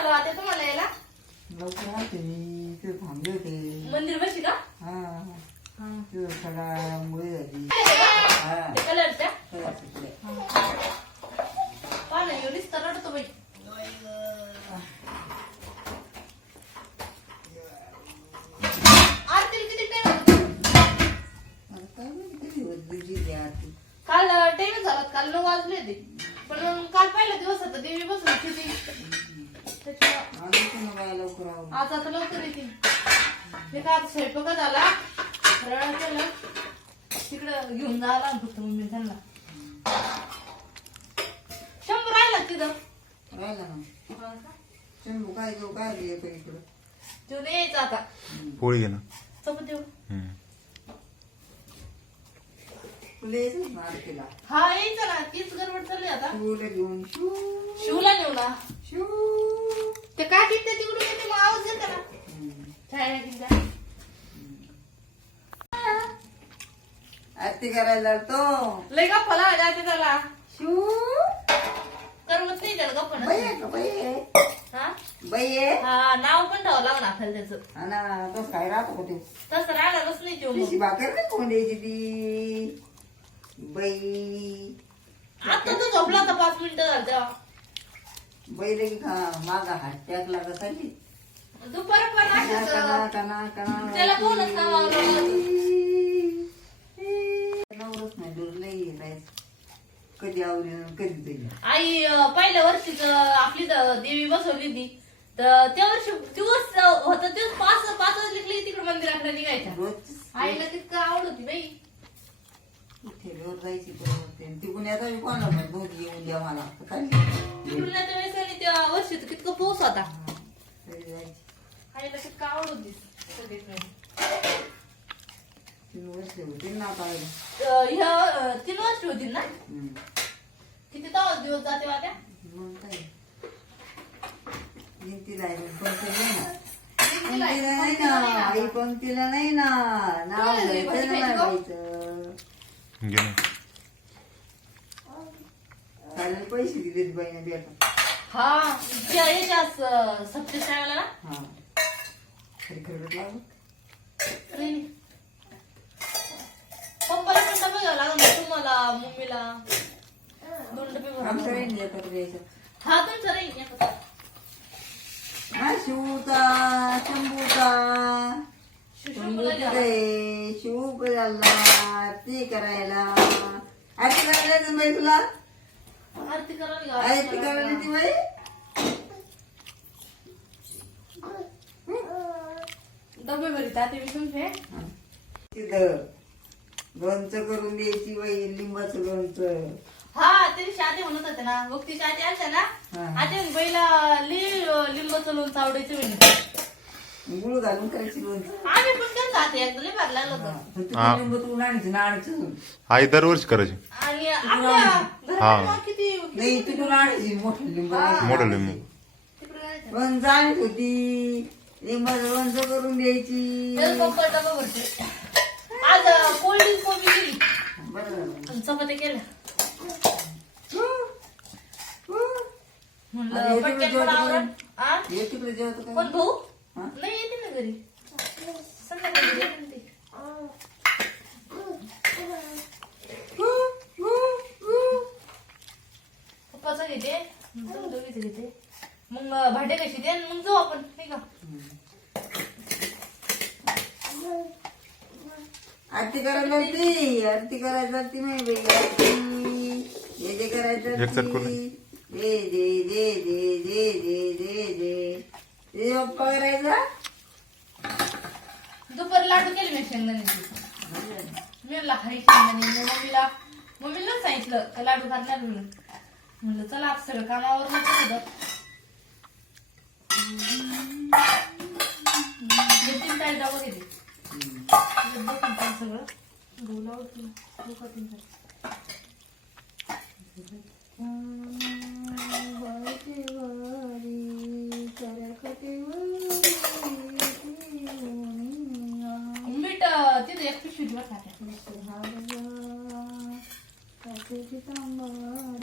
झालं आता तुम्हाला यायला. लवकर मी तिथे थांबले होते. मंदिर बशी का? हा. तिथं सगळा मुळे झाली हा. ते कलरच्या चला तिकडे. पहा ना एवढीच तर रडतो बाई. आरती किती टाइम आता काय माहिती कधी होती दिली आरती. काल टाइम झाला. काल नऊ वाजले होते. पण मग काल पहिला दिवस होता. देवी बसून किती? त्याच्यामुळं बाया लवकर आवरून. आज आता लवकर येते. हे काय आता स्वयंपाक झाला. रळा केलं तिकडं घेऊन जायला फक्त मम्मी त्यांना. शंभर राहिला तिथं? राहिला ना. शंभू काय देऊ काय येतो इकडं. तिथून यायचं आता. पोळी घे ना. चपत देऊ. हम्म. तुला यायचं ना आरतीला? हा यायचं ना. तीच गडबड चालली आता. तुला घेऊन. शू शिवला नेऊ ना. शू ते काय किती तिकडून येते मग आवाज येते ना. छाया आरती करायला तो लय गप्पा लावा जाते त्याला शू करमत नाही त्याला गप्पा बाई ना आहे का? बाई आहे. हा? बाई आहे? हा नाव पण ठेवावं लागणार आपल्याला त्याचं. हा ना तसं काय राहतो का ते तसं राहिणारच नाही तो तिची मग भाकर नाही कोण द्यायची ती? बाई. आता तो झोपला होता पाच मिनिटं झालं तेव्हा. लगी खा मागा हात टाकला का चालली दुपार पण त्याला कोणच. नवरच नाही दूर लई राहायचं कधी आवडी कधी तरी आई अं, पहिल्या वर्षीच आपली द- देवी बसवली होती. तर त्या वर्षी दिवस होता दिवस पाच पाच वाजले की तिकडे मंदिराकडे निघायच्या. रोज आईला तितकं आवड होती बाई. ठेवीवर जायची तिकडून येता बी कोणाला पण दोघी येऊन द्या मला. तर चालली तिकडून येत्या वेळेस त्या वर्षीच कितकं पाऊस होता. तरी जायची. आईला तितकं आवड होती सगळीकडे. तीन वर्ष होती ना आता. आईला. अं, ह्या अं, तीन वर्ष होती ना? हम्म. किती दिवस जाते वाट्या मग काय? आहे, पंक्तीला नाही ना. पंक्तीला नाही ना. आई पंक्तीला नाही ना. नाव काय घ्यायचं ना बाईचं घे ना. चालेल पैसे दिलेत बाईने बेटा हा ना? हा. खरी खरं लागलं नाही, नाही. पप्पाला पण डबा घ्यावा लागला ना तुम्हाला मम्मीला? दोन डबे भरून. आमचं रेंज येतात द्यायचं. हा तुमचं राहील एकच. हा शिवचा शंभूचा. शिशुमुला द्या. शंभूचे शिव झाला आरती करायला. आरती करायला तुला? आरती करायला आरती करायला ती बाई? तिथं करून द्यायची बाई लिंबाचं लोणचं. हा तरी शादी म्हणत होते ना मग ती शादी असते ना आता बैला लिंबाचं लोणचं आवडायचं म्हणजे गुळ घालून करायची लोणचं आम्ही पण करतो आता एकदा लई भारी लागलं. होतं. पण हा. तू लिंब तू आणायचं ना आणायचं. आई दरवर्षी करायची. आणि आपल्या घरात मग किती नाही तिकडून आणायची मोठं लिंब. मोठं लिंबू. तिकडे जायचं. होती. लिंबाचं लोणचं करून द्यायची. तेच पप्पा डबा भरते. आज कोल्ड ड्रिंक कॉफी केली बरं. झालं आणि चपात्या केल्या. हु, हु. म्हणलं अरे, पटकन तुम्ही पण जेवता आवरण आ? ये तिकडे जेवतो कोण काय भाऊ? हा? नाही घरी. संध्याकाळी. पप्पाचं घेते. दोघीचं घेते. मग भांडे कशी दे मग जाऊ आपण नाही का? आरती करायला ती आरती करायला ती नाही बाई आरती. जे जे करायचं एक चटकून ती. दे दे दे दे दे दे दे दे. दे बाप्पा करायचा दुपारी लाडू केले मी शेंगदाण्याची मी म्हणलं हरी शेंगदाणे मग मम्मीला मम्मीला सांगितलं का लाडू घालणार म्हणून म्हणलं चला आप सगळं कामावर होतं तीन तास डबा घेते एकदा तीन सगळं बोला लावतो गहू berkata Bismillahirrahmanirrahim.